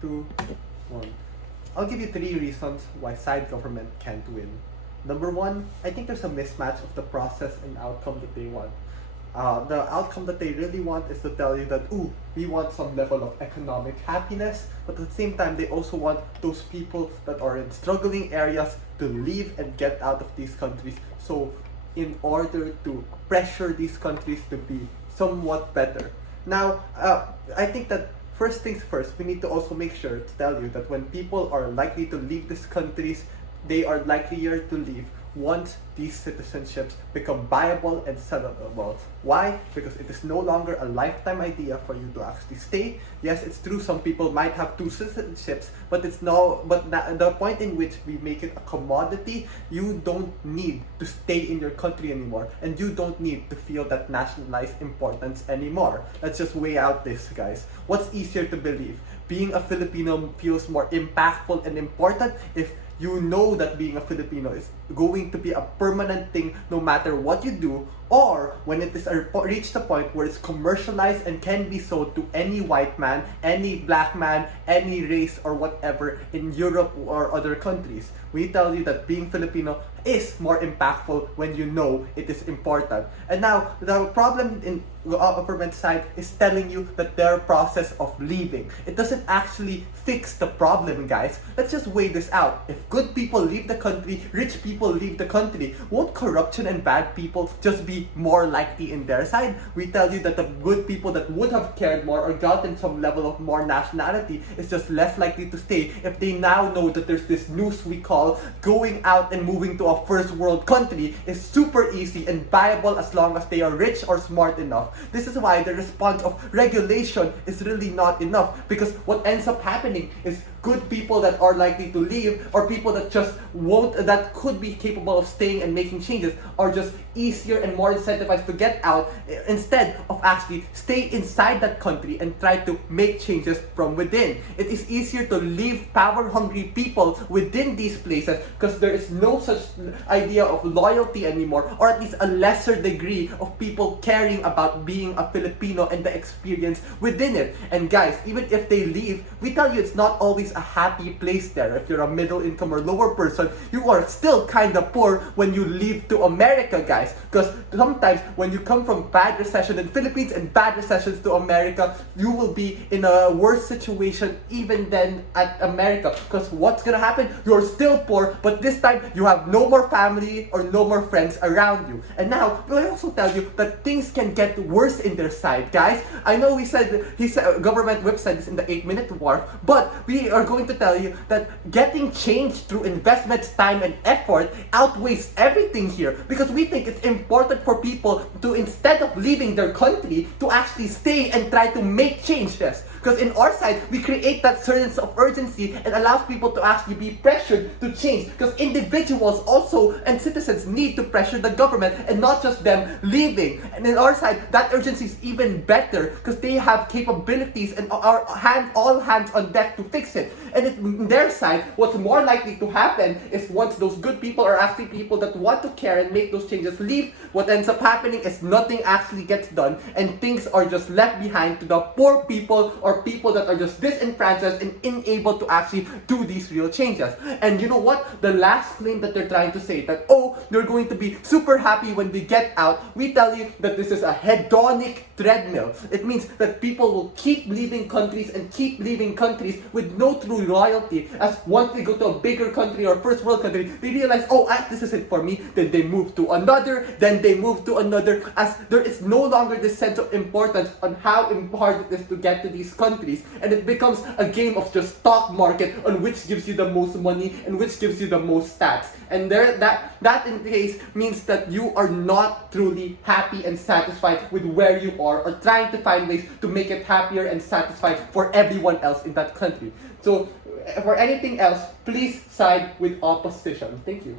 2, 1. I'll give you 3 reasons why side government can't win. Number 1, I think there's a mismatch of the process and outcome that they want. The outcome that they really want is to tell you that, ooh, we want some level of economic happiness, but at the same time, they also want those people that are in struggling areas to leave and get out of these countries. So, in order to pressure these countries to be somewhat better. Now, I think that first things first, we need to also make sure to tell you that when people are likely to leave these countries, they are likelier to leave once these citizenships become viable and sellable. Why? Because it is no longer a lifetime idea for you to actually stay. Yes, it's true, some people might have 2 citizenships, but the point in which we make it a commodity, you don't need to stay in your country anymore, and you don't need to feel that nationalized importance anymore. Let's just weigh out this, guys. What's easier to believe? Being a Filipino feels more impactful and important if you know that being a Filipino is going to be a permanent thing no matter what you do, or when it is reached a point where it's commercialized and can be sold to any white man, any black man, any race or whatever in Europe or other countries. We tell you that being Filipino is more impactful when you know it is important. And now, the problem in government side is telling you that their process of leaving. It doesn't actually fix the problem, guys. Let's just weigh this out. If good people leave the country, rich people leave the country, won't corruption and bad people just be more likely in their side? We tell you that the good people that would have cared more or gotten some level of more nationality is just less likely to stay if they now know that there's this noose we call going out and moving to a first world country is super easy and viable as long as they are rich or smart enough. This is why the response of regulation is really not enough, because what ends up happening is good people that are likely to leave or people that just won't, that could be capable of staying and making changes are just easier and more incentivized to get out instead of actually stay inside that country and try to make changes from within. It is easier to leave power-hungry people within these places because there is no such idea of loyalty anymore, or at least a lesser degree of people caring about being a Filipino and the experience within it. And guys, even if they leave, we tell you it's not always a happy place there. If you're a middle income or lower person, you are still kind of poor when you leave to America, guys. Because sometimes when you come from bad recession in Philippines and bad recessions to America, you will be in a worse situation even than at America. Because what's gonna happen? You're still poor, but this time you have no more family or no more friends around you. And now, we also tell you that things can get worse in their side, guys. I know he said government whip said this in the 8-minute war, but we are going to tell you that getting change through investments, time, and effort outweighs everything here, because we think it's important for people to, instead of leaving their country, to actually stay and try to make changes. Because in our side, we create that sense of urgency and allows people to actually be pressured to change. Because individuals also and citizens need to pressure the government and not just them leaving. And in our side, that urgency is even better because they have capabilities and are all hands on deck to fix it. And in their side, what's more likely to happen is once those good people are actually people that want to care and make those changes leave, what ends up happening is nothing actually gets done and things are just left behind to the poor people or people that are just disenfranchised and unable to actually do these real changes. And you know what? The last claim that they're trying to say that, oh, they're going to be super happy when they get out, we tell you that this is a hedonic treadmill. It means that people will keep leaving countries and keep leaving countries with no true loyalty, as once they go to a bigger country or first world country, they realize, oh, this isn't for me, then they move to another, then they move to another, as there is no longer this sense of importance on how hard it is to get to these countries, and it becomes a game of just stock market on which gives you the most money and which gives you the most stats. And that in case means that you are not truly happy and satisfied with where you are, or trying to find ways to make it happier and satisfied for everyone else in that country. So for anything else, please side with opposition. Thank you.